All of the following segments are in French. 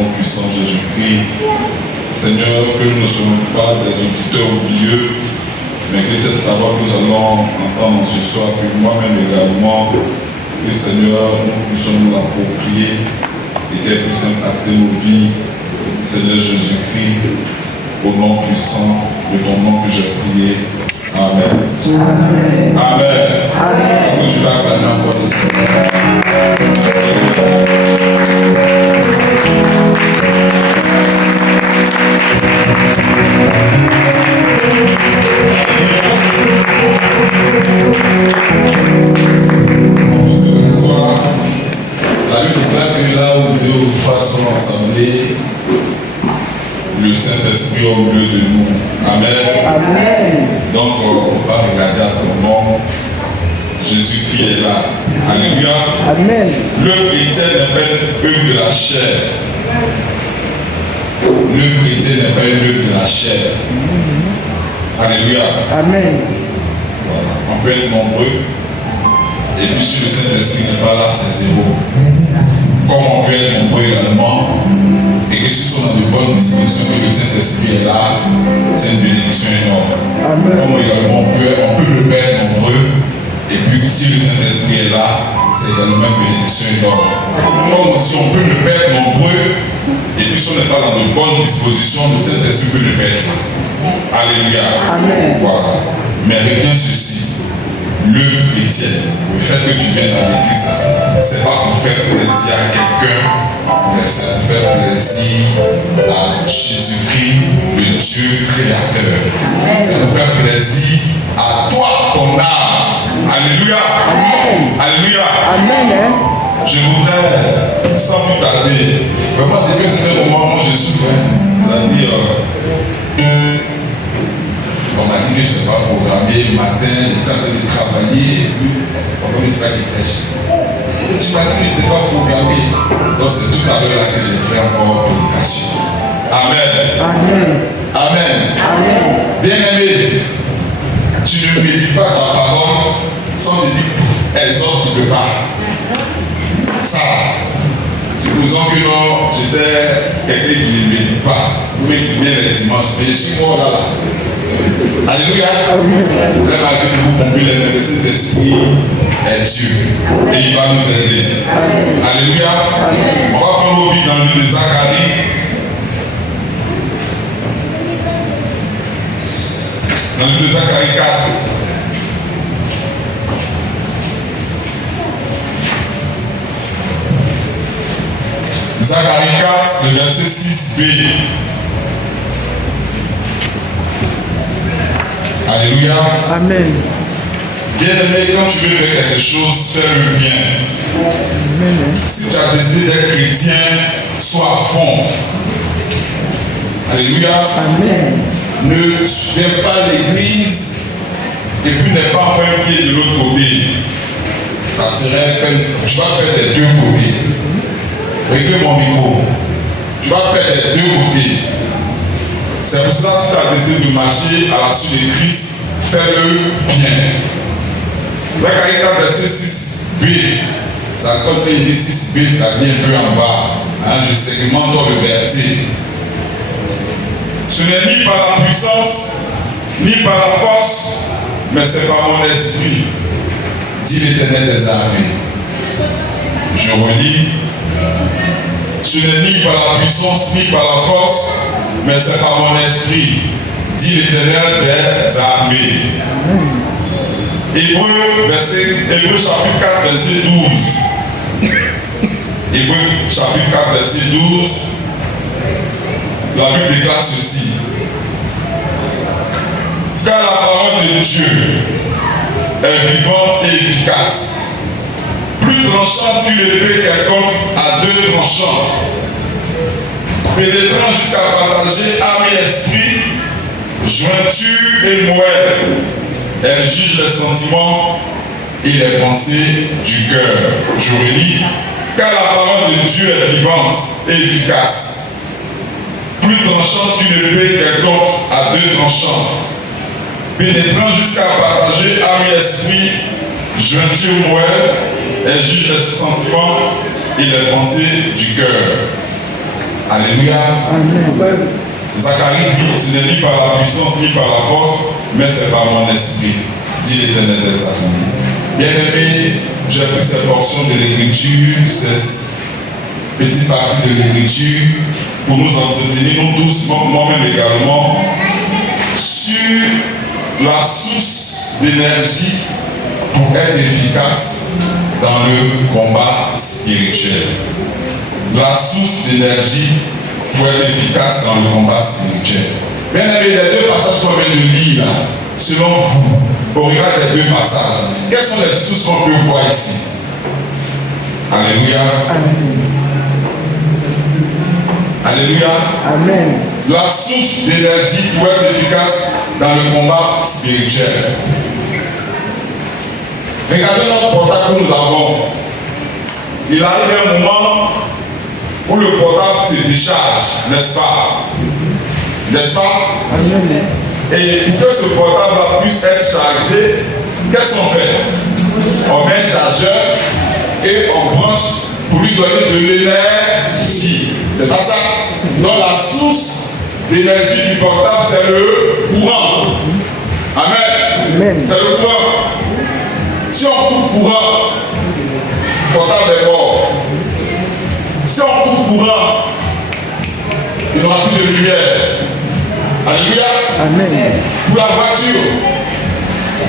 nom puissant de Jésus-Christ. Seigneur, que nous ne soyons pas des auditeurs oublieux, mais que cette parole que nous allons entendre ce soir, que moi-même également, que Seigneur, nous puissions nous l'approprier et qu'elle puisse impacter nos vies. Seigneur Jésus-Christ, au nom puissant de ton nom que j'ai prié. Amen. Amen. Amen. Amen. Parce que je l'acclame encore le Seigneur. La Bible déclare que là où deux ou trois sont assemblés, le Saint-Esprit est au milieu de nous. Amen. Amen. Donc, il ne faut pas regarder à ton nom. Jésus-Christ est là. Alléluia. Amen. L'œuvre chrétienne n'est pas une œuvre de la chair. L'œuvre chrétienne n'est pas une œuvre de la chair. Alléluia. Amen. Voilà. On peut être nombreux. Et puis si le Saint-Esprit n'est pas là, c'est zéro. Comme on peut être nombreux également, et que si sont dans de bonnes dispositions, que le Saint-Esprit est là, c'est une bénédiction énorme. Amen. Comme également on peut le faire nombreux, et puis si le Saint-Esprit est là, c'est également une bénédiction énorme. Comme si on peut le faire nombreux, et puis si on n'est pas dans de bonnes dispositions, le Saint-Esprit peut le faire là. Alléluia. Amen. Voilà. Mais retiens ceci. L'œuvre chrétienne, le fait que tu viennes dans l'église, c'est pas pour faire plaisir à quelqu'un, c'est pour faire plaisir à Jésus-Christ, le Dieu créateur. C'est pour faire plaisir à toi, ton âme. Alléluia. Amen. Alléluia. Amen. Je voudrais, sans plus tarder, vraiment dire que c'était le moment où je souffrais. C'est-à-dire, on m'a dit que je n'ai pas programmé le matin, je suis en train de travailler, on ne sait pas qui pêche. Tu m'as dit que je n'étais pas programmé. Donc c'est tout à l'heure là que j'ai fait encore une prédication. Amen. Amen. Amen. Amen. Bien-aimé, tu ne médites pas ta parole sans te dire elles autres, tu ne peux pas. Ça, supposons que non, j'étais quelqu'un qui ne médite pas, ou qui vient les dimanches, mais je suis mort là. Alléluia. Vraiment que nous pompez les mains de cet esprit est Dieu. Et il va nous aider. Alléluia. On va prendre nos vies dans le livre de Zacharie. Dans le livre de Zacharie 4. Zacharie 4, le verset 6b. Alléluia. Amen. Bien-aimé, quand tu veux faire quelque chose, fais-le bien. Amen. Si tu as décidé d'être chrétien, sois à fond. Alléluia. Amen. Ne viens pas à l'église et puis n'aie pas encore un pied de l'autre côté. Ça serait peine. Tu vas faire des deux côtés. Réglez mon micro. Tu vas faire des deux côtés. C'est pour cela que si tu as décidé de marcher à la suite de Christ, fais-le bien. Zacharie 4, verset 6b. Ça compte une 6b, c'est-à-dire un peu en bas. Hein, je segmente le verset. Ce n'est ni par la puissance, ni par la force, mais c'est par mon esprit, dit l'Éternel des armées. Je relis. Ce n'est ni par la puissance, ni par la force, mais c'est par mon esprit, dit l'Éternel des armées. Hébreu chapitre 4, verset 12. Hébreu chapitre 4, verset 12. La Bible déclare ceci. Car la parole de Dieu est vivante et efficace, plus tranchante qu'une épée quelconque à deux tranchants, pénétrant jusqu'à partager âme et esprit, jointure et moelle. Elle juge les sentiments et les pensées du cœur. Je relis. Car la parole de Dieu est vivante et efficace, plus tranchante qu'une épée quelconque à deux tranchants, pénétrant jusqu'à partager âme et esprit, jointure et moelle. Elle juge les sentiments et les pensées du cœur. Alléluia. Amen. Zacharie dit, ce n'est ni par la puissance ni par la force, mais c'est par mon esprit, dit l'Éternel des armées. Bien-aimé, j'ai pris cette portion de l'Écriture, cette petite partie de l'Écriture, pour nous entretenir, nous tous, moi-même également, sur la source d'énergie pour être efficace dans le combat spirituel. La source d'énergie pour être efficace dans le combat spirituel. Bien aimé, les deux passages qu'on vient de lire là, selon vous, au regard des deux passages, quelles sont les sources qu'on peut voir ici? Alléluia. Amen. Alléluia. Amen. La source d'énergie pour être efficace dans le combat spirituel. Regardez notre portable que nous avons. Il arrive un moment où le portable se décharge, n'est-ce pas? N'est-ce pas? Amen. Et pour que ce portable puisse être chargé, qu'est-ce qu'on fait? On met un chargeur et on branche pour lui donner de l'énergie. C'est pas ça? Donc la source d'énergie du portable, c'est le courant. Amen. Amen. C'est le courant. Si on coupe courant, le portable est mort. Si on coupe courant, il n'y aura plus de lumière. Alléluia. Amen. Pour la voiture,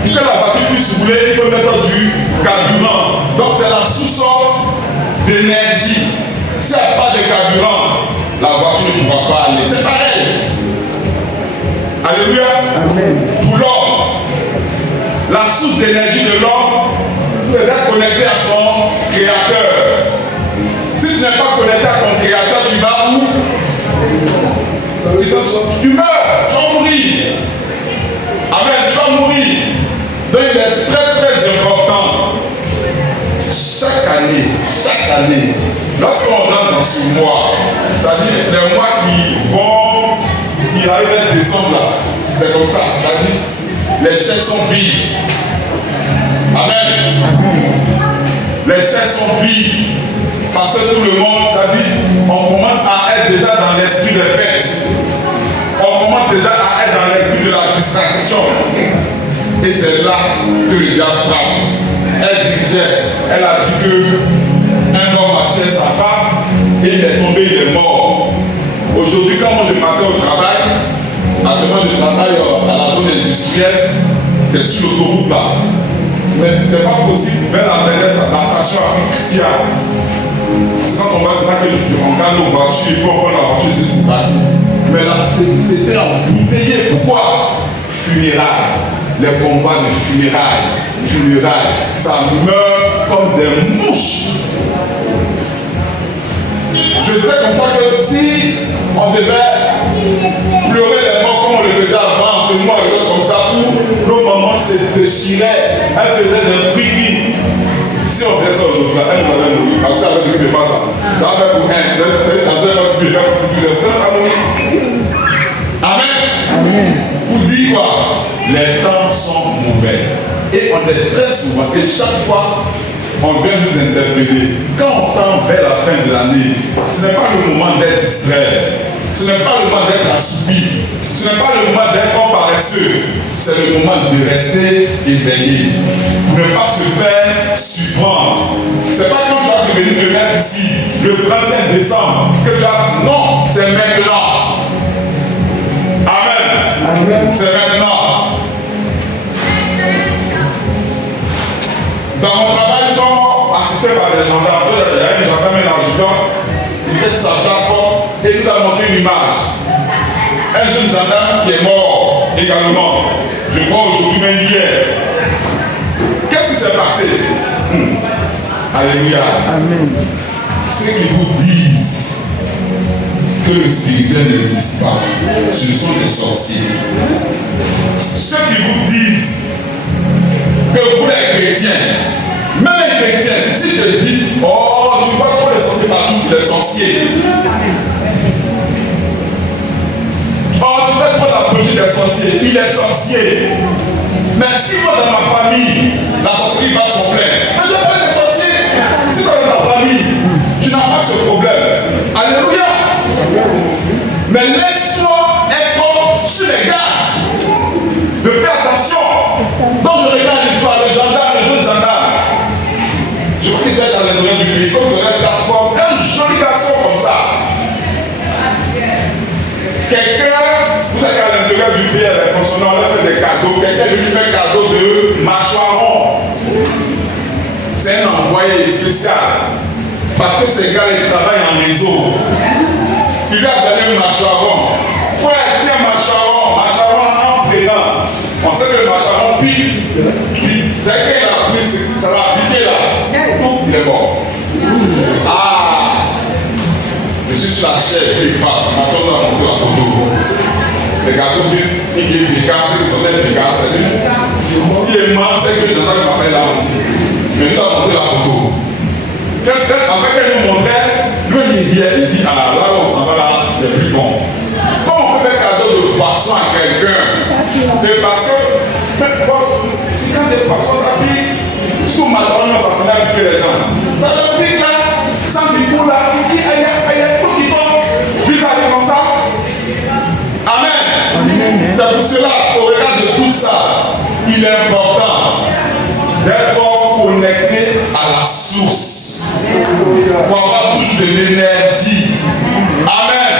pour que la voiture puisse rouler, il faut mettre du carburant. Donc c'est la source d'énergie. S'il n'y a pas de carburant, la voiture ne pourra pas aller. C'est pareil. Alléluia. Amen. Pour l'homme, la source d'énergie de l'homme, c'est d'être connecté à son créateur. Si tu n'es pas connecté à ton créateur, tu vas où? Tu meurs, tu vas mourir. Amen, tu vas mourir. Donc il est très très important. Chaque année, lorsqu'on rentre dans ce mois, c'est-à-dire les mois qui arrivent à décembre là, c'est comme ça, c'est-à-dire les chaises sont vides. Amen. Les chaises sont vides. Parce que tout le monde, ça dit, on commence à être déjà dans l'esprit des fêtes. On commence déjà à être dans l'esprit de la distraction. Et c'est là que le diable frappe. Elle dirigeait, elle a dit qu'un homme achetait sa femme et il est tombé, il est mort. Aujourd'hui, quand moi je partais au travail, actuellement je travaille à la zone industrielle, c'est sur l'autoroute là. Mais ce n'est pas possible vers la station africaine. C'est quand on va, c'est là qu'on gagne nos voitures et puis on prend la voiture, c'est parti. Mais là, c'était embouteillé. Pourquoi? Funérailles. Les combats de funérailles. Ça meurt comme des mouches. Je disais comme ça que si on devait pleurer les morts comme on le faisait avant, chez nous, comme ça, où nos mamans se déchiraient, elles faisaient des frigis. Si on faisait ça aujourd'hui, elle nous avait nourri. Parce que avec ce qui se passe, ça va faire pour un. C'est dans un autre spirit, pour plusieurs harmonies. Amen. Amen. Pour dire quoi? Les temps sont mauvais. Et on est très souvent, et chaque fois, on vient nous interpeller. Quand on tend vers la fin de l'année, ce n'est pas le moment d'être distrait. Ce n'est pas le moment d'être assoupi. Ce n'est pas le moment d'être paresseux. C'est le moment de rester éveillé. Pour ne pas se faire surprendre. Ce n'est pas quand tu vas venir te mettre ici, le 31 décembre, que tu as. Non, c'est maintenant. Amen. Amen. C'est maintenant. Dans mon travail, nous sommes assistés par des gendarmes. Il y a un gendarme et un adjudant. Il est sur sa plateforme et nous a montré une image. Un jeune gendarme qui est mort également. Je crois aujourd'hui, même hier. Qu'est-ce qui s'est passé? Alléluia. Amen. Ceux qui vous disent que le spirituel n'existe pas, ce sont des sorciers. Ceux qui vous disent que vous les chrétiens, même les chrétiens, si tu te dis, oh, tu vois trop les sorciers partout, les sorciers. Oh, tu fais trop l'apologie des sorciers, il est sorcier. Mais si moi dans ma famille, la sorcellerie va son plein, mais je vais pas les sorciers. Si dans ta famille, tu n'as pas ce problème. Alléluia. Mais laisse-toi être sur les gardes. De faire attention. Donc je regarde l'histoire, le gendarme, le jeune gendarme. Je vois qu'il doit être à l'intérieur du pays, comme sur la plateforme, un joli garçon comme ça. Quelqu'un, vous êtes à l'intérieur du pays avec fonctionnaire, on a fait des cadeaux. Quelqu'un lui fait un cadeau de mâchoiron. C'est un envoyé spécial. Parce que ces gars, ils travaillent en réseau. Il lui a donné le mâchoiron. Frère, tiens, mâchoiron en prenant. On sait que le mâchoiron pique. Dès qu'il a pris, ça va piquer là. Il est bon. Ah! Je suis sur la chair, il passe. Maintenant, on va montrer la photo. Les gars disent, il est efficace, ils sont efficaces. Si il ment, c'est que j'entends qu'il m'appelle là aussi. Mais nous avons montré la photo. En fait, elle nous montrait, lui il dit, ah là on s'en va là, c'est plus bon. Comment on peut faire cadeau de poisson à quelqu'un? Et parce que, quand des poissons ça pique, ce qu'on m'a dit, ça finit à piquer les gens. Ça te pique là, sans du coup là, il y a tout qui tombe. Puis ça arrive comme ça. Amen. C'est pour cela, au regard de tout ça, il est important d'être connecté à la source. Pour avoir toujours de l'énergie. Amen.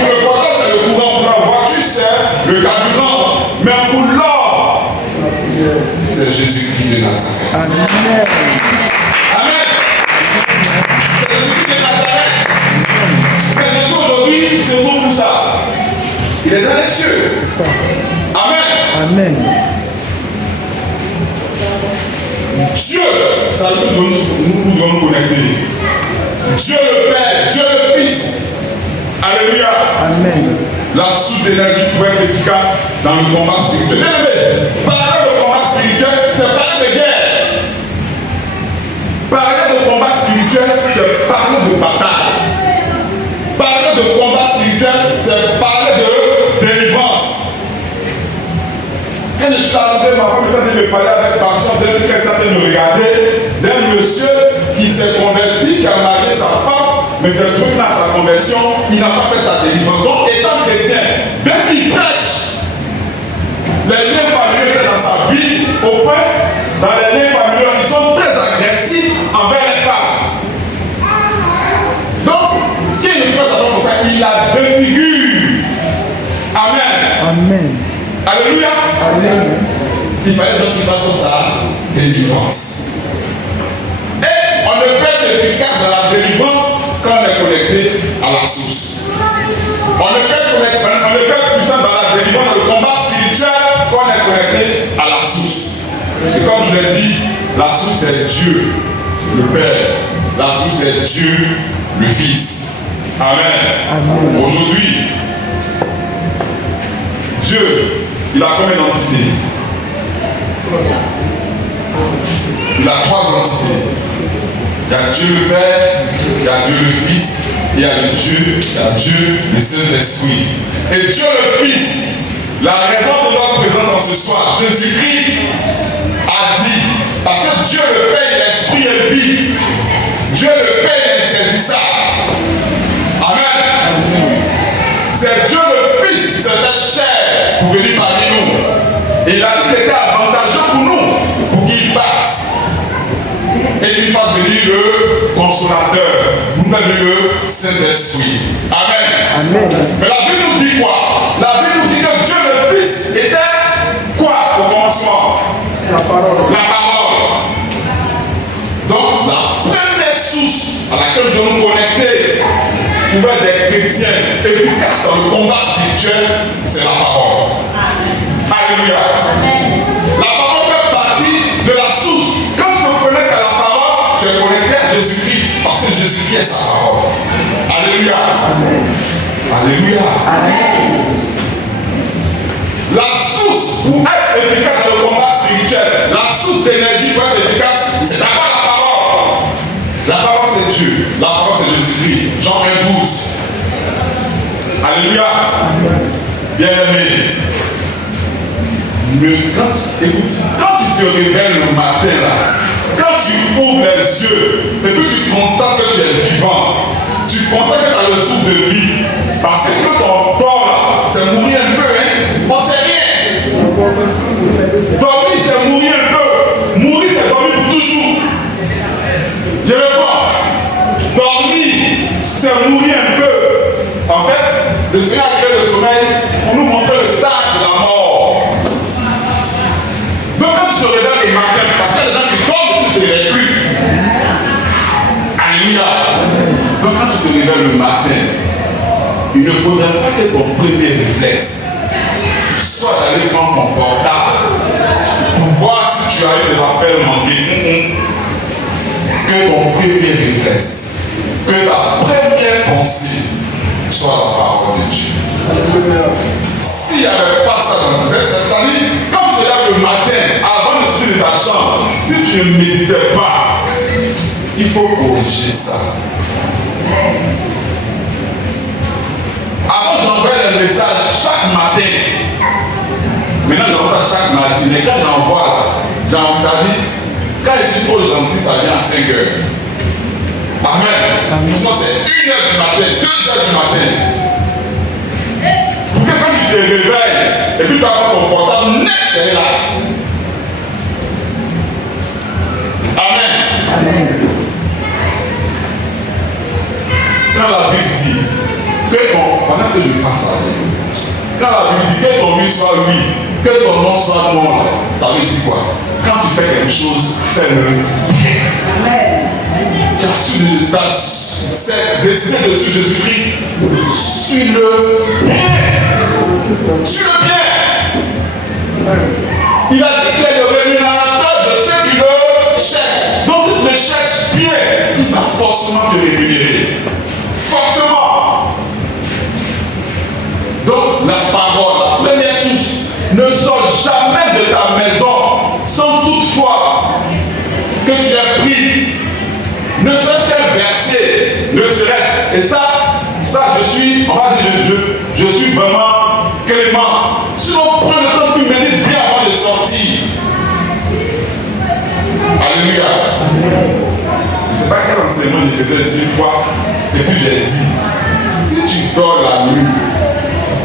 Le portable c'est le courant pour la voiture, c'est le carburant. Mais pour l'or, c'est Jésus-Christ de Nazareth. Amen. C'est Jésus-Christ de Nazareth. Mais Jésus aujourd'hui, c'est bon pour ça. Il est dans les cieux. Amen. Dieu, ça nous devons nous connecter. Dieu le Père, Dieu le Fils. Alléluia. Amen. La source d'énergie pour être efficace dans le combat spirituel. Bien, parler de combat spirituel, c'est parler de guerre. Parler de combat spirituel, c'est parler de bataille. Parler de combat spirituel, c'est parler de délivrance. Quand je suis arrivé, ma femme était de me parler avec passion, dès qu'elle était en train de me regarder, d'un monsieur qui s'est converti, qui a marié sa femme, mais ce truc-là, sa conversion, il n'a pas fait sa délivrance. Donc, étant chrétien, bien qu'il prêche, les liens familiaux étaient dans sa vie, au point, dans les liens familiaux, ils sont très agressifs envers les femmes. Donc, qui ne peut savoir comme ça, il la défigure. Amen. Alléluia. Amen. Il fallait donc qu'il fasse sa délivrance. Et on ne peut être efficace dans la délivrance quand on est connecté à la source. On ne peut être puissant dans la délivrance, dans le combat spirituel quand on est connecté à la source. Et comme je l'ai dit, la source c'est Dieu, le Père. La source c'est Dieu, le Fils. Amen. Aujourd'hui, Dieu, il a combien d'entités? Il a 3 entités. Il y a Dieu le Père, il y a Dieu le Fils, et il y a Dieu le Saint-Esprit. Et Dieu le Fils, la raison de notre présence en ce soir, Jésus-Christ a dit, parce que Dieu le Père, il est esprit et vie. Dieu le Père, il est saisissable. Amen. C'est Dieu le Fils qui se fait chair pour venir parmi nous. Et il a dit qu'il était avantageux pour nous, pour qu'il batte. Et qu'il fasse venir le consolateur, nous donne le Saint-Esprit. Amen. Mais la Bible nous dit quoi? La Bible nous dit que Dieu le Fils était quoi au commencement? La parole. Donc la première source à laquelle nous devons nous connecter pour être des chrétiens efficaces dans le combat spirituel, c'est la parole. Alléluia. La parole fait partie de la source. Quand je me connecte à la parole, je suis connecté à Jésus-Christ parce que Jésus-Christ est sa parole. Alléluia. Alléluia. La source pour être efficace dans le combat spirituel, la source d'énergie pour être efficace, c'est d'abord la parole. La parole c'est Dieu, la parole c'est Jésus-Christ. Jean 1:12. Alléluia. Bien-aimé. Écoute, quand tu te réveilles le matin là, quand tu ouvres les yeux et puis tu constates que tu es vivant, tu tu consacres à le souffle de vie. Parce que quand on dort là, c'est mourir un peu, hein. On sait rien. Dormir, c'est mourir un peu. Mourir, c'est dormir pour toujours. Je ne veux pas. Dormir, c'est mourir un peu. En fait, le Seigneur a créé le sommeil pour nous montrer le stage de la mort. Donc quand tu te réveilles le matin, parce qu'il y a des gens qui dorment, tu ne se réveilles plus. Alléluia. Donc quand tu te réveilles le matin, il ne faudrait pas que ton premier réflexe soit d'aller prendre ton portable pour voir si tu as eu des appels manqués. Que ton premier réflexe, que ta première pensée soit la parole de Dieu. S'il n'y avait pas ça dans tes c'est-à-dire, quand tu te lèves le matin, avant de sortir de ta chambre, si tu ne méditais pas, il faut corriger ça. Avant, j'envoyais les messages chaque matin. Maintenant, j'envoie chaque matin. Mais quand j'envoie là, ça dit, quand je suis trop gentil, ça vient à 5 heures. Amen. Sinon, c'est 1 heure du matin, 2 heures du matin. Pour que quand tu te réveilles, et puis tu as ton portable net, c'est là. Amen. Amen. Quand la Bible dit que pendant que je passe à Dieu, quand la Bible dit que ton oui soit oui, que ton non soit non, ça veut dire quoi? Quand tu fais quelque chose, fais-le bien. Tu as décidé de suivre Jésus-Christ. Suis-le bien. Suis-le bien. Il a dit qu'il est le rémunérateur de ceux qui le cherchent. Donc si tu le cherches bien, il va forcément te rémunérer. Forcément. Donc la parole, la première source, ne sort jamais de ta maison sans toutefois que tu aies pris, ne serait-ce qu'un verset, ne serait-ce, et ça je suis, on va dire, je suis vraiment clément. Sinon, prends le temps, puis médite bien avant de sortir. Alléluia. Je ne sais pas quel enseignement je faisais ici une fois, et puis j'ai dit, si tu dors la nuit,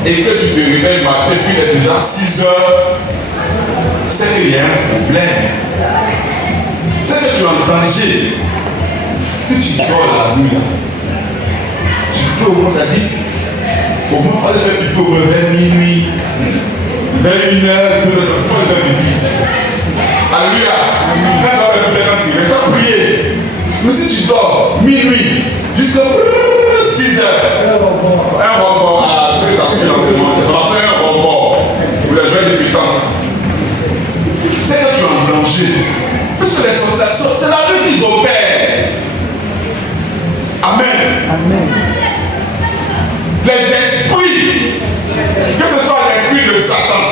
et que tu te réveilles le matin, puis il est déjà 6 heures, c'est qu'il y a un problème. C'est que tu es en danger. Si tu dors la nuit, tu peux au moins, ça dit, au moins, il fallait faire plutôt vers minuit, vers 1 heure, 2 heures, il fallait faire minuit. Alléluia. Quand tu as le problème, tu vas prier. Mais si tu dors minuit, jusqu'à 6 heures, un report à ce que tu as suivi dans ce monde, un report pour les jeunes débutants, c'est que tu es en danger. Parce que les sorciers, c'est la nuit qu'ils opèrent. Amen. Amen. Les esprits, que ce soit l'esprit de Satan,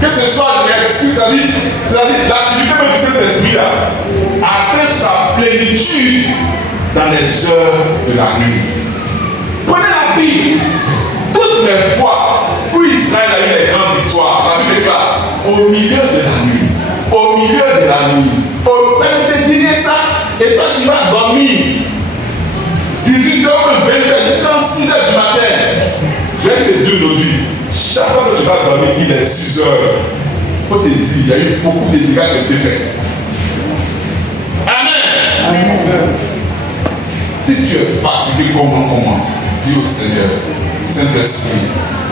que ce soit l'esprit, c'est-à-dire l'activité même de cet esprit-là, atteint sa plénitude dans les heures de la nuit. Prenez la Bible. Toutes les fois où Israël a eu les grandes victoires, la Bible est là, au milieu de la nuit. Au milieu de la nuit. Ça veut te dire ça, et toi tu vas dormir. 18h, 20h, jusqu'à 6h du matin. Je vais te dire aujourd'hui, chaque fois que tu vas dormir, il est 6h. Il faut te dire, il y a eu beaucoup de dégâts qui ont été faits. Amen. Amen. Si tu es fatigué, comment dis au Seigneur, Saint-Esprit,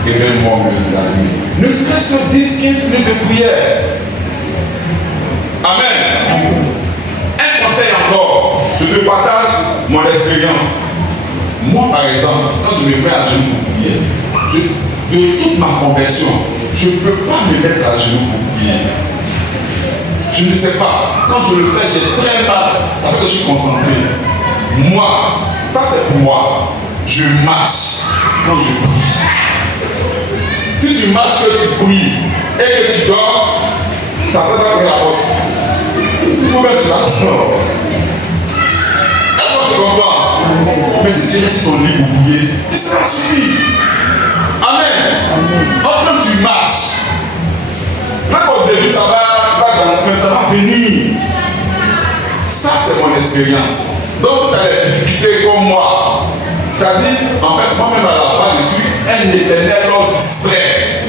éveille-moi au milieu de la nuit. Ne serait-ce que 10-15 minutes de prière. Amen. Un conseil encore, je te partage mon expérience. Moi, par exemple, quand je me mets à genoux pour prier, de toute ma conversion, je ne peux pas me mettre à genoux pour prier. Je ne sais pas. Quand je le fais, j'ai très mal. Ça veut dire que je suis concentré. Moi, ça c'est pour moi. Je marche quand je prie. Si tu marches que tu pries et que tu dors, tu n'as pas ouvrir la porte. Ou même tu l'attends. Est-ce que tu comprends? Mais si tu restes sur ton lit pour prier, ça suffit. Amen. Quand tu marches, même au début ça va, mais ça va venir. Ça c'est mon expérience. Donc si tu as des difficultés comme moi, Ça dit, en fait, moi-même à la base, je suis un éternel homme distrait.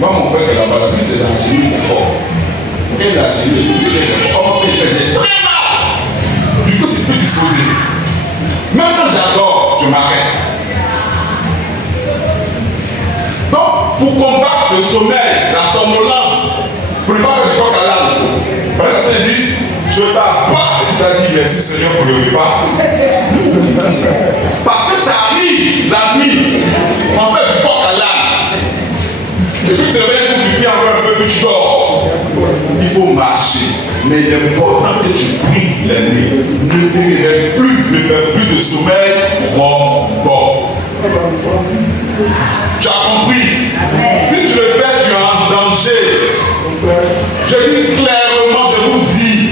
Moi, mon frère est là-bas, lui, c'est l'ingénieur fort. Et l'ingénieur, il est fort. J'ai très mal. Du coup, c'est plus disposé. Même quand j'adore, je m'arrête. Donc, pour combattre le sommeil, la somnolence, pour ne pas faire du coq à l'âne, par exemple, il dit, je t'abats, et tu as dit merci Seigneur pour le repas. Parce que ça arrive la nuit, on fait du coq à l'âne. Et puis, c'est vrai que tu pries encore un peu, puis tu dors. Il faut marcher. Mais l'important que tu pries la nuit. Ne te réveille plus, ne fais plus de sommeil, bon. Tu as compris? Si tu le fais, tu es en danger. Je dis clairement, je vous dis,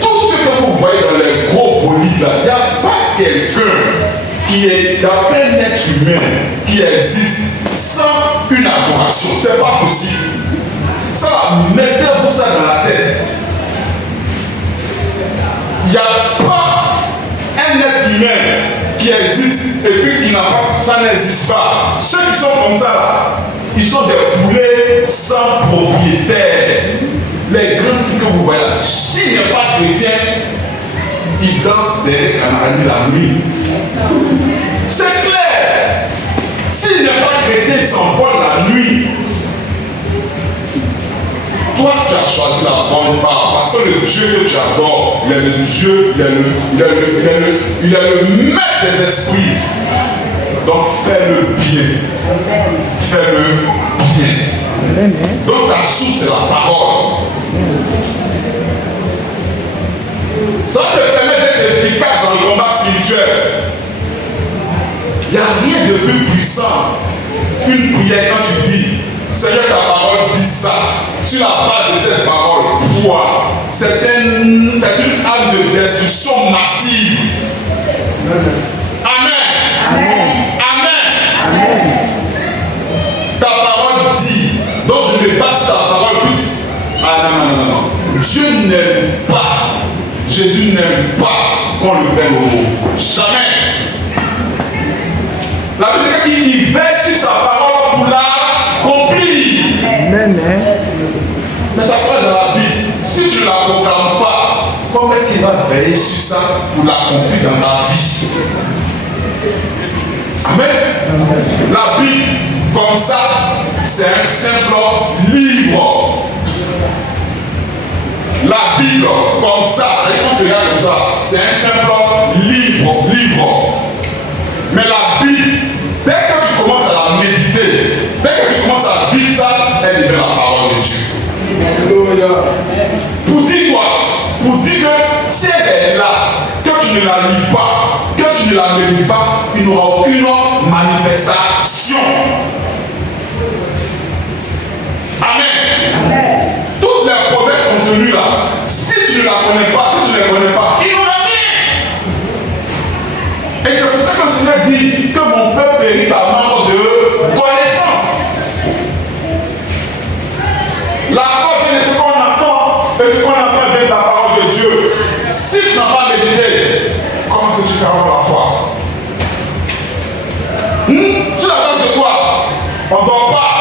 tout ce que vous voyez dans les gros bolides là, il n'y a pas quelqu'un qui est dans un être humain qui existe sans une adoration. C'est pas possible. Ça, mettez-vous ça dans la tête. Il n'y a pas un être humain qui existe et puis qui n'a pas, ça n'existe pas. Ceux qui sont comme ça, là, ils sont des poulets sans propriétaire. Les grands types que vous voyez là, s'il n'est pas chrétien, ils dansent derrière la nuit. C'est clair. S'il n'est pas chrétien, il s'envole la nuit. Toi, tu as choisi la bonne part parce que le Dieu que tu adores, il est le Dieu, il est le maître des esprits. Donc fais-le bien. Fais-le bien. Donc ta source, c'est la parole. Ça te permet d'être efficace dans le combat spirituel. Il n'y a rien de plus puissant qu'une prière quand tu dis Seigneur, ta parole dit ça. Sur la base de cette parole, toi, c'est une âme de destruction massive. Amen. Amen. Amen. Amen. Ta parole dit. Donc je me base sur ta parole. Ah non. Dieu n'aime pas. Jésus n'aime pas qu'on le prenne au mot. Jamais. La Bible dit qu'il veille sur sa parole pour l'accomplir. Amen. Mais ça parle dans la Bible. Si tu ne la proclames pas, comment est-ce qu'il va veiller sur ça pour l'accomplir dans ta vie? Amen. La Bible, comme ça, c'est un simple livre. La Bible, comme ça, comme ça, c'est un simple livre. Mais la Bible, dès que tu commences à la méditer, dès que tu commences à vivre ça, elle devient la parole de Dieu. Alléluia. Pour dire quoi? Pour dire que si elle est là, que tu ne la lis pas, que tu ne la médites pas, il n'y aura aucune manifestation. Amen. Amen. Toutes les promesses contenues là, si tu ne la connais pas, si tu ne les connais pas, il n'y aura rien. Et c'est pour ça que le Seigneur dit que mon peuple périt par manque de connaissance. La foi vient de ce qu'on attend, et ce qu'on attend vient de la parole de Dieu. Si tu n'as pas médité, comment est-ce que tu gardes la foi? Tu l'attends de quoi? On ne dort pas.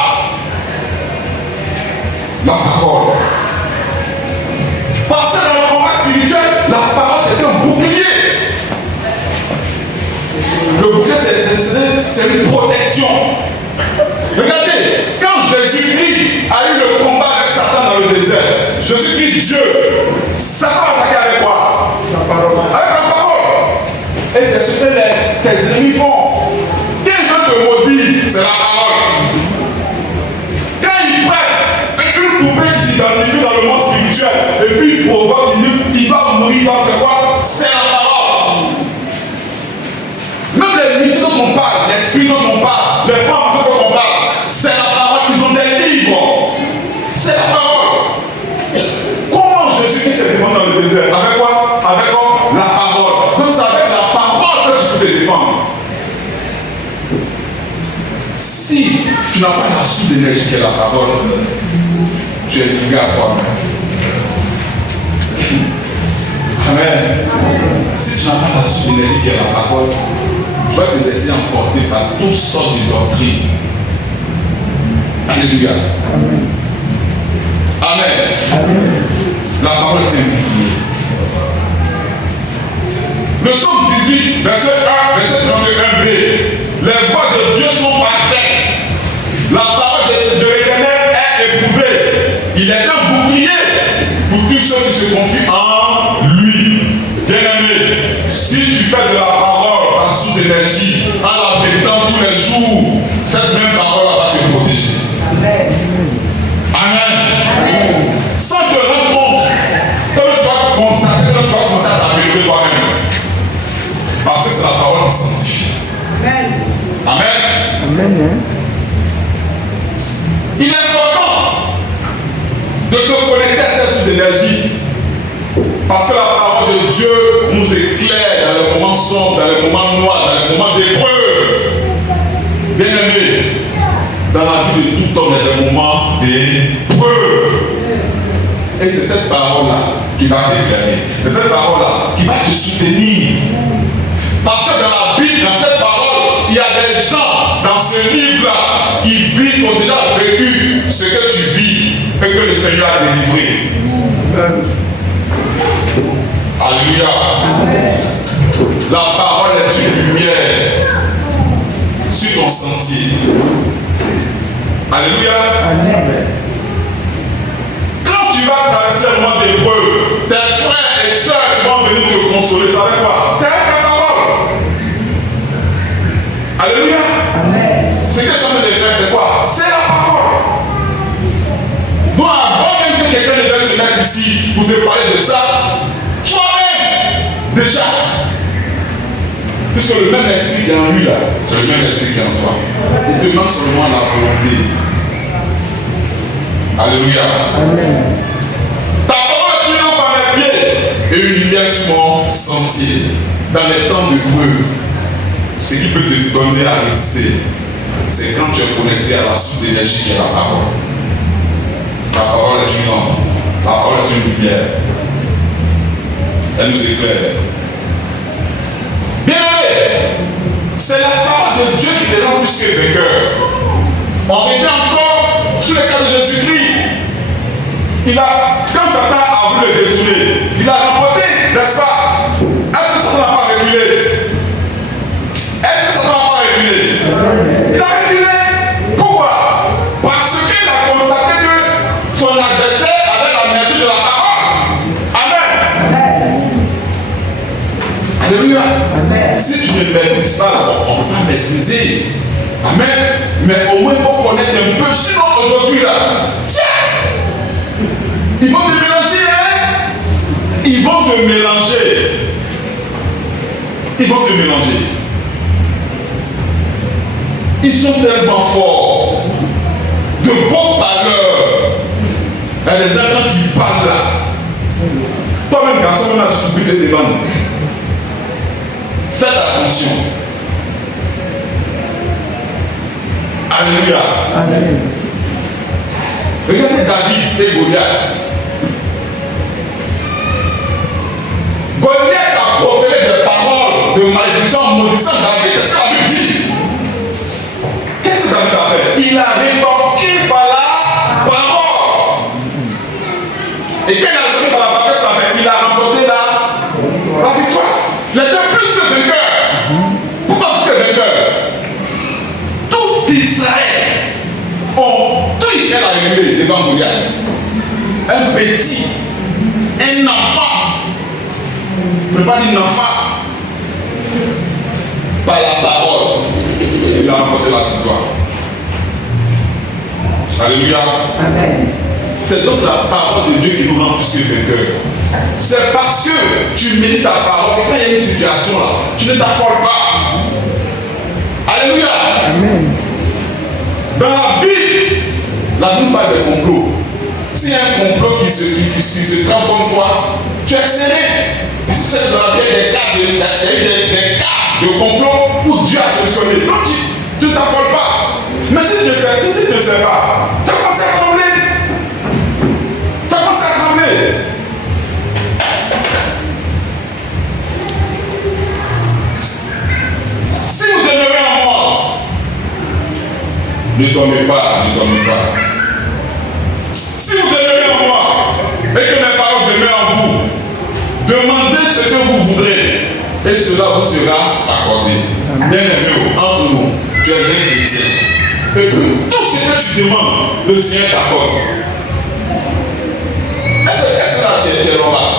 La parole. Parce que dans le combat spirituel, la parole c'est un bouclier. Le bouclier c'est une protection. Regardez, quand Jésus-Christ a eu le combat avec Satan dans le désert, Jésus-Christ Dieu, Satan a attaqué avec quoi? Avec la parole. Et c'est ce que tes ennemis font. Quand ils veulent te maudire, c'est la parole. Quand ils prennent une poupée qui t'identifie dans le monde spirituel, et puis il provoque, il va mourir, c'est quoi? C'est la parole. Même les missions dont on parle, l'esprit dont on parle, les formations dont on parle, c'est la parole. Ils ont des livres. C'est la parole. Comment Jésus-Christ s'est défendu dans le désert? Avec quoi? Avec quoi? La parole. Donc c'est avec la parole que tu peux te défendre. Si tu n'as pas la source d'énergie qui est la parole, tu es livré à toi-même. Amen. Si tu n'as pas la source d'énergie qui est la parole, tu vas te laisser emporter par toutes sortes de doctrines. Alléluia. Amen. La parole est un bouclier. Le psaume 18, verset 1, verset 31b. Les voies de Dieu sont parfaites. La parole de l'Éternel est éprouvée. Il est un bouclier pour tous ceux qui se confient en lui. Bien-aimé, si tu fais de la parole ta source d'énergie en la méditant tous les jours, cette même parole va te protéger. Amen. Sans te rendre compte, comme tu vas constater, tu vas commencer à t'améliorer toi-même. Parce que c'est la parole qui sanctifie. Amen. Il est important de se connecter à cette source d'énergie. Parce que la parole de Dieu nous éclaire dans les moments sombres, dans les moments noirs, dans les moments d'épreuve. Bien aimé, dans la vie de tout homme, il y a des moments d'épreuve. Et c'est cette parole-là qui va t'éclairer. C'est cette parole-là qui va te soutenir. Parce que dans la Bible, dans cette parole, il y a des gens dans ce livre-là qui vivent, ont déjà vécu ce que tu vis et que le Seigneur a délivré. Alléluia. La parole est une lumière sur ton sentier. Alléluia. Quand tu vas traverser un moment d'épreuve, tes frères et sœurs vont venir te consoler. Ça veut quoi? C'est avec la parole. Alléluia. Ce que je suis en train de faire, c'est quoi? C'est la parole. Donc avant même que quelqu'un ne vienne se mettre ici pour te parler de ça, toi-même, déjà, puisque le même esprit qui est en lui là, c'est le même esprit qui est en toi. Il te manque seulement la volonté. Alléluia. Amen. Ta parole est une lampe à mes pieds et une lumière sur mon sentier. Dans les temps de preuve, ce qui peut te donner à résister, c'est quand tu es connecté à la source d'énergie qui est la parole. La parole est une lampe. La parole est une lumière. Elle nous éclaire. Bien aimé, c'est la parole de Dieu qui te rend plus que vainqueur. On revient encore sur le cas de Jésus-Christ. Quand Satan a voulu le détourner, il a remporté, n'est-ce pas? Est-ce que Satan n'a pas reculé? Est-ce que Satan n'a pas reculé? Il a reculé. Pourquoi? Parce qu'il a constaté que son adversaire avait la maîtrise de la parole. Amen. Alléluia. Si tu ne maîtrises pas, on ne peut pas maîtriser. Amen. Mais au moins, il faut connaître un peu. Sinon, aujourd'hui, là, tiens, ils vont te mélanger, hein? Ils vont te mélanger. Ils vont te mélanger. Ils sont tellement forts, de bonne valeur. Il y a des gens, quand ils parlent là, toi-même, garçon, là, tu t'oublies de te défendre. Faites attention. Alléluia. Amen. Regardez David et Goliath. Goliath a proféré des paroles de malédiction en maudissant David. C'est ce que la Bible dit. Qu'est-ce que David a fait? Il a rétorqué par la parole. Et quand il a rétorqué par la parole, ça fait il a remporté la victoire. Les deux plus que vainqueurs. Pourquoi plus que vainqueurs? Tout Israël a reculé devant Goliath. Un petit, un enfant, je ne peux pas dire un enfant, par la parole, il a remporté la victoire. Alléluia. Amen. C'est donc la parole de Dieu qui nous rend plus que vainqueurs. C'est parce que tu médites ta parole que quand il y a une situation là, tu ne t'affoles pas. Alléluia. Amen. Dans la Bible, la Bible parle des complots. S'il y a un complot qui se trame contre toi, tu es serré. Parce que c'est dans la Bible des cas de complot où Dieu a solutionné. Donc tu ne t'affoles pas. Mais si tu ne sais pas, tu as commencé à trembler. Ne dormez pas, ne dormez pas. Si vous demeurez en moi et que mes paroles demeurent en vous, demandez ce que vous voudrez et cela vous sera accordé. Bien-aimé, entre nous, tu es un chrétien. Et que tout ce que tu demandes, le Seigneur t'accorde. Est-ce que là tu es normal?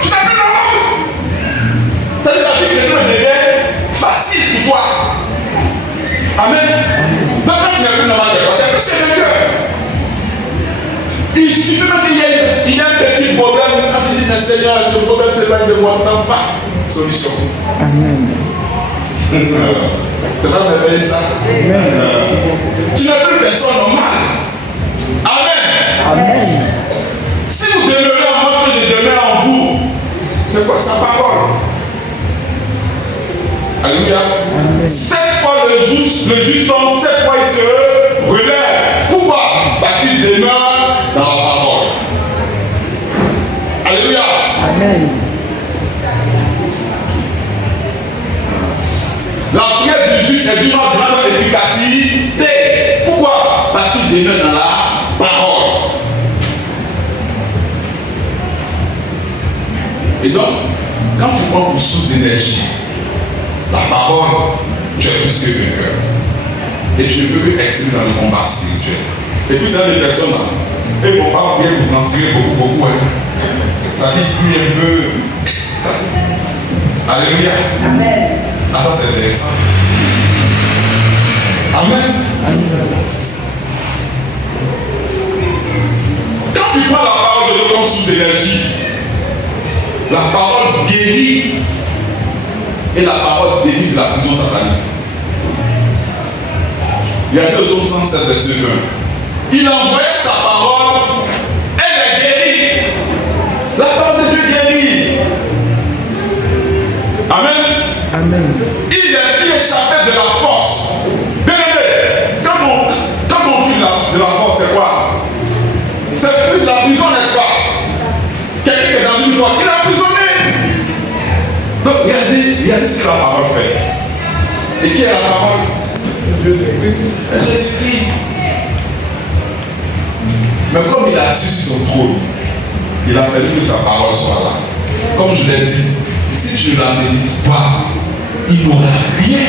Tu n'es plus normal. Ça veut dire que la vie de Dieu devient facile pour toi. Amen. Donc quand tu n'es plus normal, tu es pas c'est le cœur. Il suffit même qu'il y a un petit problème. Quand tu dis, mais Seigneur, ce problème s'éloigne de moi, t'en fais solution. Amen. C'est pas merveilleux ça. Amen. Tu n'es plus personne normale. Amen. Amen. Si vous demeurez en moi, que je demeure en vous, c'est quoi sa parole? Alléluia. Cette fois le juste homme, cette fois il se relève. Pourquoi? Parce qu'il demeure dans la parole. Alléluia. Amen. La prière du juste est d'une grande efficacité. Pourquoi? Parce qu'il demeure dans la parole. Et donc, quand tu prends une source d'énergie, la parole, tu es plus que vainqueur. Et tu ne peux plus exceller dans le combat spirituel. Et puis, c'est des personnes là. Et il ne faut pas prier pour transpirer beaucoup. Hein. Ça dit plus un peu. Alléluia. Amen. Ah, ça c'est intéressant. Amen. Quand tu prends la parole de Dieu comme source d'énergie, la parole guérit et la parole délivre de la prison satanique. Il y a 2 autres 107 verset 20. Il envoyait sa parole, elle est guérie. La parole de Dieu guérit. Amen. Amen. Il est fait échapper de la force. Bien aimé, quand on fuit de la force, c'est quoi? C'est fuir de la prison, n'est-ce pas? Quelqu'un qui est dans une force, il est emprisonné. Donc regardez ce que la parole fait. Et qui est la parole? Jésus-Christ. Mais comme il a assis sur son trône, il a permis que sa parole soit là. Comme je l'ai dit, si tu ne la médites pas, il n'aura rien.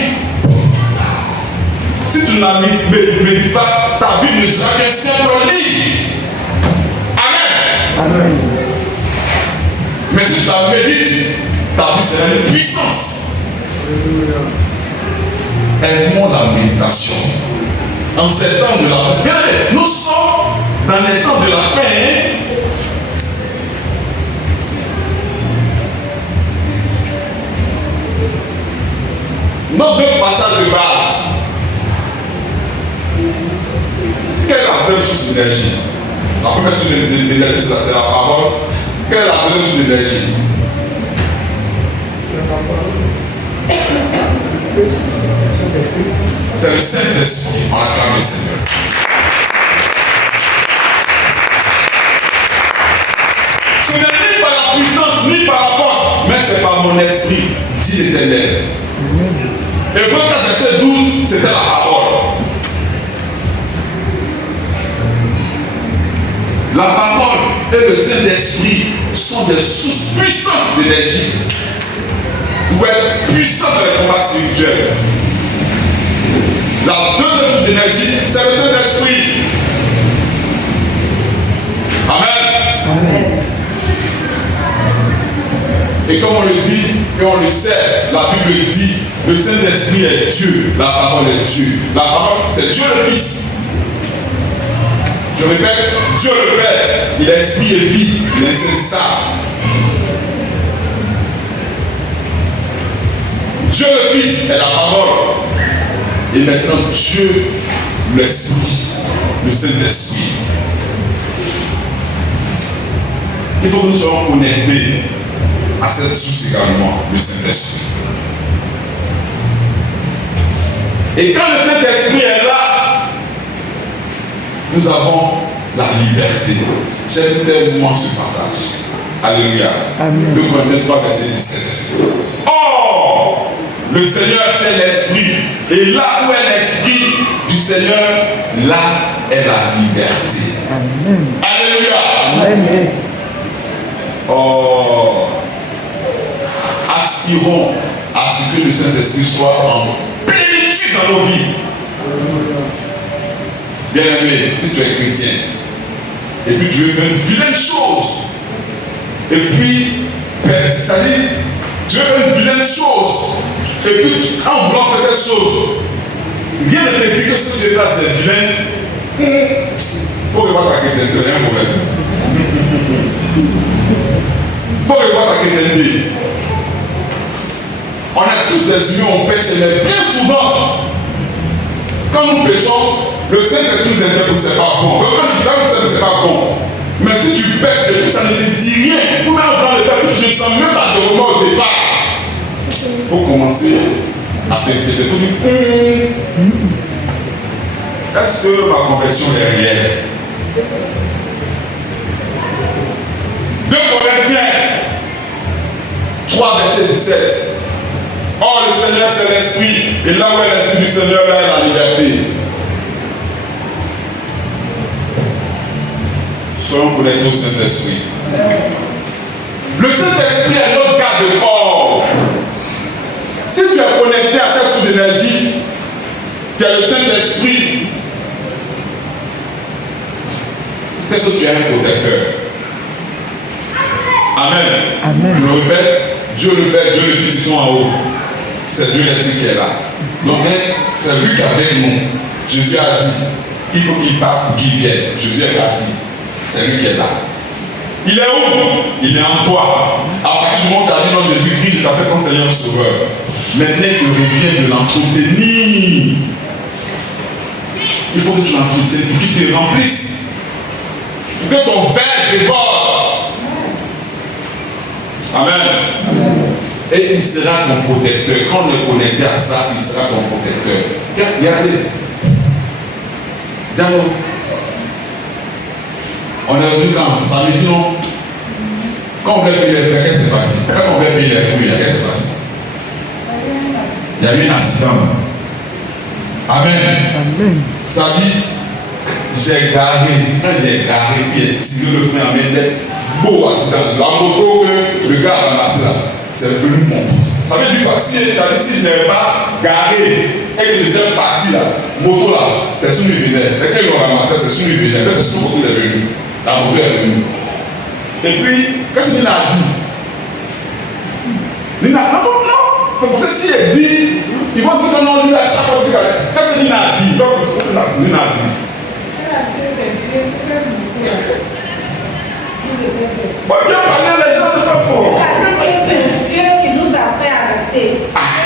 Si tu ne la médites pas, ta vie ne sera qu'un simple livre. Amen. Amen. Mais si tu la médites, ta vie sera une puissance. Aimons la méditation. En ces temps de la fin. Regardez, nous sommes dans les temps de la fin. Nos 2 passages de base. Quelle est la deuxième source d'énergie? La première source d'énergie, c'est la parole. Quelle est la deuxième source d'énergie? C'est le Saint-Esprit. On acclame le Seigneur. Ce n'est ni par la puissance, ni par la force, mais c'est par mon esprit, dit l'Éternel. Hébreux 4, verset 12, c'était la parole. La parole et le Saint-Esprit sont des sources puissantes d'énergie. Pour être puissant dans les combats spirituels. La deuxième source d'énergie, c'est le Saint-Esprit. Amen. Amen. Et comme on le dit, et on le sait, la Bible dit, le Saint-Esprit est Dieu, la parole est Dieu. La parole, c'est Dieu le Fils. Je répète, Dieu le Père, il est esprit et vie, il est insaisissable. Dieu le Fils est la parole. Et maintenant, Dieu, l'Esprit, le Saint-Esprit. Il faut que nous soyons connectés à cette source également, le Saint-Esprit. Et quand le Saint-Esprit est là, nous avons la liberté. J'aime tellement ce passage. Alléluia. 2 Corinthiens 3, verset 17. Oh, le Seigneur c'est l'Esprit. Et là où est l'Esprit, Seigneur, là est la liberté. Amen. Alléluia. Amen. Oh, aspirons à ce que le Saint-Esprit soit en plénitude dans nos vies. Bien aimé, si tu es chrétien, et puis tu veux faire une vilaine chose, et puis, ça dit, tu veux faire une vilaine chose, et puis en voulant faire cette chose, rien ne te dit que ce que tu fais là c'est vilain. Il faut revoir ta chrétienté, rien de problème. Il faut revoir ta chrétienté. On a tous des humains, on pêche, mais bien souvent, quand nous pêchons, le Saint-Esprit nous interpelle, c'est pas bon. Quand tu parles, c'est pas bon. Mais si tu pêches et tout, ça ne te dit rien. Ou même dans le temps, je ne sens même pas de remords au départ. Il faut commencer à t'inquiéter pour dire est-ce que ma conversion est réelle? 2 Corinthiens 3, verset 17. Or, le Seigneur, c'est l'Esprit. Et là où est l'Esprit du Seigneur, là est la liberté. Soyons connectés au Saint-Esprit. Le Saint-Esprit est notre garde-corps. Si tu es connecté à ta source d'énergie, tu as le Saint-Esprit, c'est que tu es un protecteur. Amen. Amen. Je le répète, Dieu le Père, Dieu le Fils, ils sont en haut. C'est Dieu l'Esprit qui est là. Donc, c'est lui qui avec nous. Jésus a dit, il faut qu'il parte pour qu'il vienne. Jésus est parti. C'est lui qui est là. Il est où? Il est en toi. À partir du moment où tu as dit non, Jésus-Christ, je t'ai fait ton Seigneur Sauveur. Maintenant, il revient de l'entretenir. Il faut que tu l'entretiennes pour qu'il te remplisse. Pour que ton verre déborde. Amen. Et il sera ton protecteur. Quand on est connecté à ça, il sera ton protecteur. Regardez. Dialogue. On est venu quand samedi, non? Quand on voulait payer les frères, qu'est-ce qui s'est passé? Quand on voulait payer les fruits, qu'est-ce qui s'est passé? Il y a eu un accident. Amen. Amen. Ça dit, j'ai garé, quand j'ai garé, puis il a tiré le frein à main tête, beau accident. La moto que le gars a ramassé là, c'est venu mon pouce. Ça veut dire que si je n'avais pas garé et que j'étais parti là, moto là, c'est sous mes vénères. Et qu'ils l'ont ramassé, c'est sous mes vénères. C'est sous moto qui est venu. La moto est venue. Et puis, qu'est-ce que Nina a dit? Nina, non. Comme ceci est dit, ils vont dire non, lui à chaque fois c'est qu'est-ce que Nina a dit? Donc, qu'est-ce que Nina a dit? Bon, bien parler, les gens ne pas fort. C'est Dieu qui nous a fait arrêter.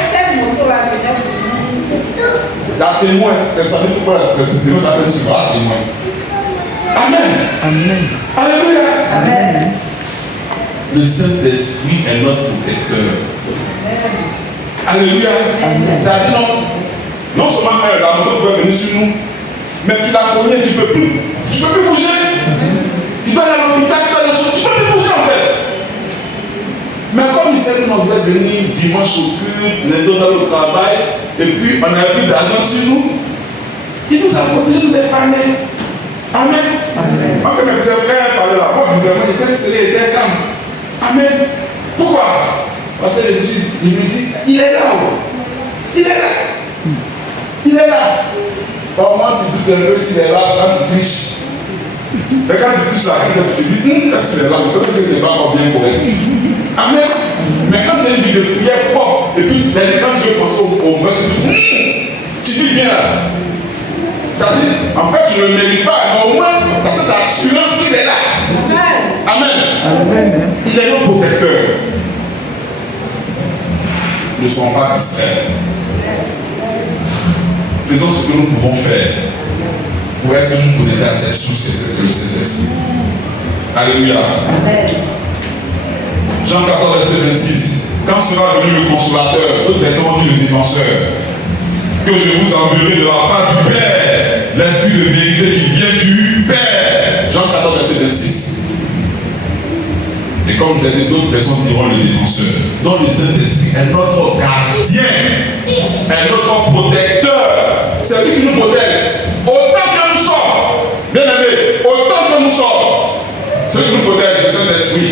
Cette moto là, la témoin, c'est ça, pourquoi c'est témoin, ça fait aussi pas témoin. Amen. Amen. Alléluia. Amen. Le Saint-Esprit est notre protecteur. Alléluia. Amen. Ça dit non seulement la moto peut venir sur nous, mais tu l'as cogné, tu ne peux plus bouger. Il doit aller à l'hôpital, tu ne peux plus bouger en fait. Mais comme il sait qu'on devait venir dimanche au culte, les deux dans le travail, et puis on n'a plus d'argent sur nous, il nous a protégé, il nous a épargné. Amen. Amen. Moi, quand mes frères parlaient là, moi, bizarrement, il était serré, il était calme. Amen. Pourquoi? Parce que il me dit, il est là. Il est là. Il est là. Au moins, tu doutes un peu s'il est là quand tu triches. Mais quand tu triches là, tu te dis, est-ce qu'il est là? Peut-être que ce n'est pas encore bien correct. Amen. Mais quand tu as une vie de prière propre, et puis quand tu veux penser au monsieur, tu dis bien là. Ça dit, en fait, je ne le mérite pas, mais au moins, tu as cette assurance qu'il est là. Amen. Amen. Il est notre protecteur. Ne soyons pas distraits. Faisons ce que nous pouvons faire pour être toujours connectés à cette source et cette Saint-Esprit. Alléluia. Amen. Jean 14, verset 26. Quand sera venu le consolateur, d'autres personnes ont dit le défenseur, que je vous enverrai de la part du Père, l'Esprit de vérité qui vient du Père. Jean 14, verset 26. Et comme je l'ai dit, d'autres personnes diront le défenseur. Donc le Saint-Esprit est notre gardien, est notre protecteur. c'est lui qui nous protège. Autant que nous sommes, bien aimés, autant que nous sommes, c'est lui qui nous protège, le Saint-Esprit.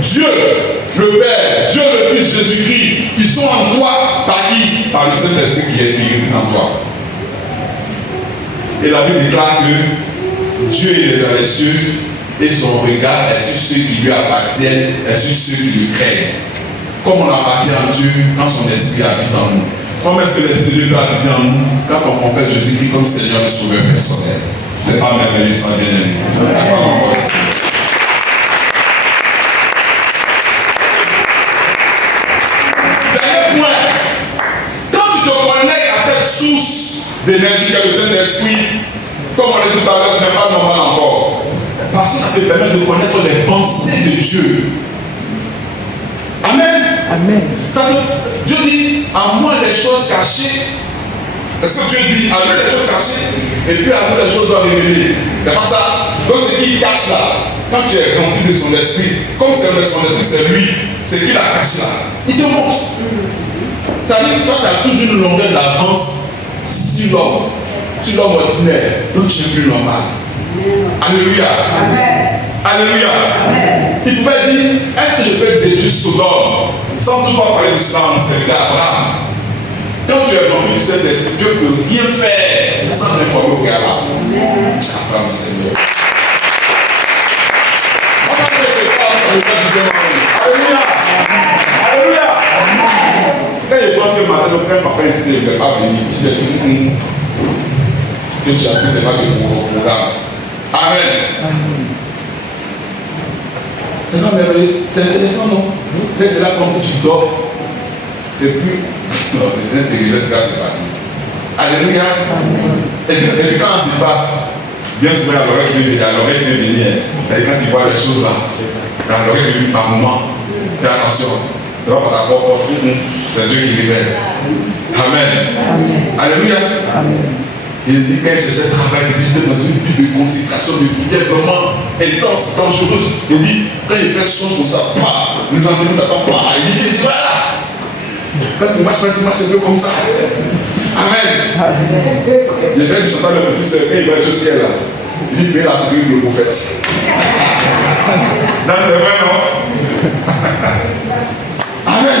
Dieu, le Père, Dieu le Fils Jésus-Christ, ils sont en toi par qui? Par le Saint-Esprit qui réside en toi. Et la Bible déclare que Dieu est dans les cieux et son regard est sur ceux qui lui appartiennent et sur ceux qui lui craignent. Comme on appartient à Dieu quand son esprit habite en nous. Comment est-ce que l'esprit de Dieu peut habiter en nous quand on confesse Jésus-Christ comme Seigneur et Sauveur personnel? C'est pas merveilleux, ça, bien-aimé. Dernier point, quand tu te connectes à cette source d'énergie qu'est le Saint-Esprit, comme on l'a dit tout à l'heure, tu n'es pas normal encore. Parce que ça te permet de connaître les pensées de Dieu. Amen. Amen. Dieu dit, à moi les choses cachées. C'est ce que Dieu dit, à lui les choses cachées, et puis à vous les choses doivent révéler. C'est pas ça. Donc ce qu'il cache là, quand tu es rempli de son esprit, comme c'est de son esprit, c'est lui, c'est qu'il a caché là. Il te montre. Ça veut dire que toi, tu as toujours une longueur d'avance sur l'homme ordinaire. Donc tu n'es plus normal. Alléluia. Amen. Alléluia. Amen. Il pouvait dire, est-ce que je peux détruire Sodome sans toutefois parler de cela en serviteur Abraham? Quand tu es rempli du Saint-Esprit, Dieu ne peut rien faire sans informer au gars là. Abraham, Seigneur. Alléluia. Alléluia. Quand il pense ce matin, le père papa ici ne veut pas venir. Il dit que tu as pris des vagues de programme. Amen. C'est pas merveilleux, c'est intéressant, non? C'est là quand tu dors, et puis, non, les intérêts, c'est là que c'est passé. Alléluia. Et puis quand ça se passe, bien souvent, il y a l'oreille qui veut venir. Et quand tu vois les choses là, il y a l'oreille qui vient par moment. Fais attention, c'est pas par rapport au force, c'est Dieu qui révèle. Amen. Alléluia. Il dit quand il cherchait travail, il était dans une vie de consécration, de prière vraiment intense, dangereuse. Il dit, quand il fait son comme ça, le lendemain, t'attends pas. Il dit, voilà. Quand tu marches un peu comme ça. Amen. Il fait du chantage le petit et il va être au ciel là. Il dit, mais la souris le prophète. Là, c'est vrai, non? Amen.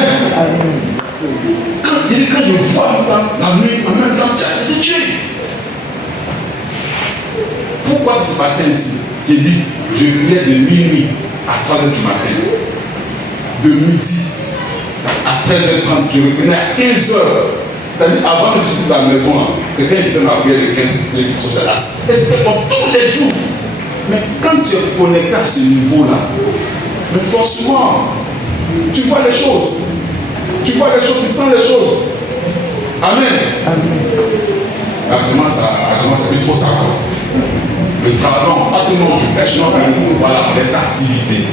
Quand il voit la nuit, en même temps, tu as été tué. Pourquoi ça s'est passé ici? J'ai dit, je priais de minuit à 3h du matin, de midi à 13h30, je revenais à 15h. C'est-à-dire, avant de discuter de la maison, c'est quand il faisait ma prière de 15 minutes sur la place. Et c'était pour tous les jours. Mais quand tu es connecté à ce niveau-là, mais forcément, tu vois les choses. Tu vois les choses, tu sens les choses. Amen. Comment ça fait trop ça? Le pardon, pas que non, je pêche, non, voilà, les activités.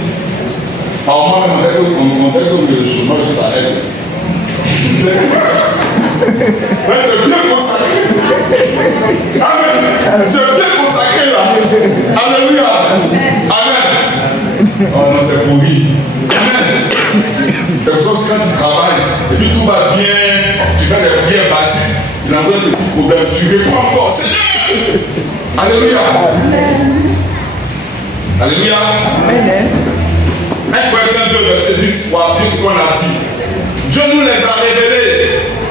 Alors moi-même, on dit que le chômage, ça aide. Mais tu es bien consacré. Amen. Tu es bien consacré là. Alléluia. Amen. Oh non, c'est pourri. Amen. C'est pour ça que quand tu travailles, et puis tout va bien, tu fais des prières basiques, il y a un petit problème, tu réponds encore. Seigneur. Alléluia. Alléluia. 1 Corinthiens 2, verset 10, pour appuyer ce qu'on a dit. Dieu nous les a révélés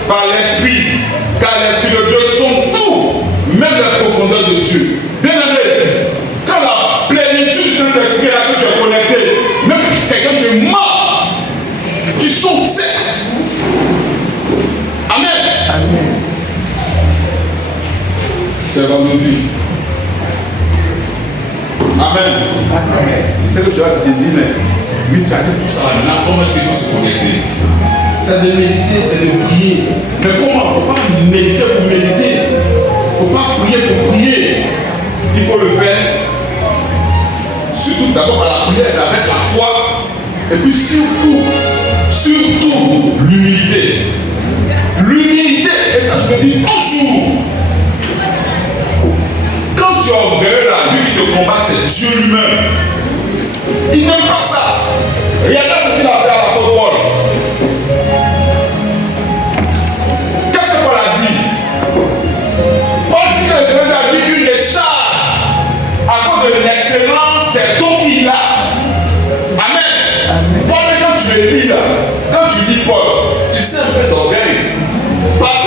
par l'Esprit, car l'Esprit de Dieu sont tout, même la profondeur de Dieu. Bien aimé, quand la plénitude du Saint-Esprit est là que tu es connecté, même quelqu'un qui est mort, qui sont secs. Amen. C'est vendredi. Amen. C'est ce que tu vas te dire, mais tu as dit tout ça maintenant, comment est-ce qu'il faut se connecter? C'est de méditer, c'est de prier. Mais comment? Il ne faut pas méditer pour méditer. Il ne faut pas prier pour prier. Il faut le faire. Surtout d'abord par la prière, avec la foi. Et puis surtout, l'humilité. L'humilité, et ça je me dis toujours. Quand tu es orgueilleux là, lui qui te combat, c'est Dieu lui-même. Il n'aime pas ça. Regardez ce qu'il a fait à l'apôtre Paul.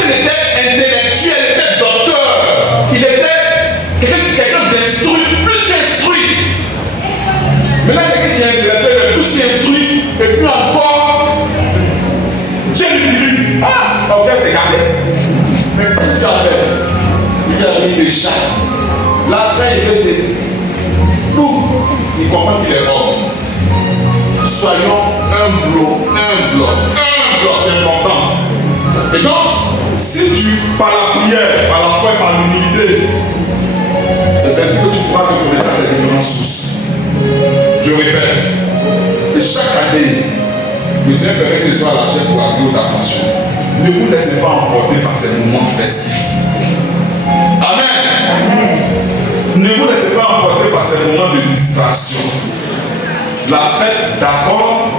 personne était intellectuel, était docteur, il était quelqu'un d'instruit, plus qu'instruit. Maintenant, quelqu'un qui est intellectuel, plus qu'instruit, et puis encore, Dieu l'utilise. Ah, ok, c'est gardé. Mais qu'est-ce qu'il a fait? Il a mis des chartes. Là, quand il veut, c'est nous, il comprend qu'il est homme. Soyons humbles, c'est important. Et donc, si tu, par la prière, par la foi et par l'humilité, c'est ainsi que tu pourras te connecter à ces différentes sources. Je répète, et chaque année, le Seigneur permet que je sois à la chaîne pour attirer ta passion. Ne vous laissez pas emporter par ces moments festifs. Amen. Ne vous laissez pas emporter par ces moments de distraction. La fête d'accord,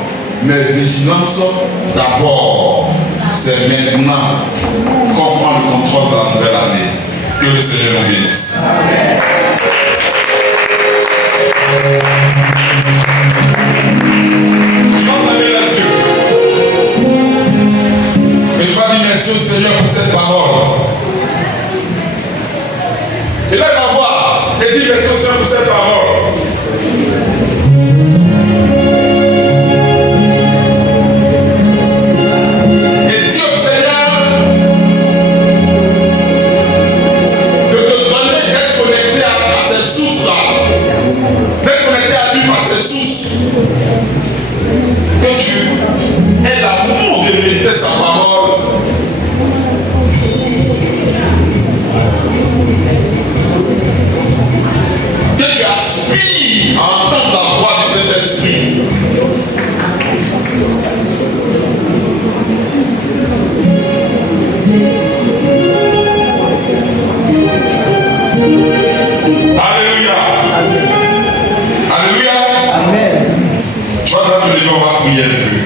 mais vigilance d'abord. C'est maintenant qu'on prend le contrôle de la nouvelle année. Que le Seigneur nous bénisse. Amen. Je vais fermer les yeux. Et je vais dire merci au Seigneur pour cette parole. Et là, il va voir et dire merci au Seigneur pour cette parole. Que tu aies l'amour de méditer sa parole. Que tu aspires à entendre la voix du Saint-Esprit. Alléluia. Alléluia. Amen. Je vais dans le livre, on va prier un peu.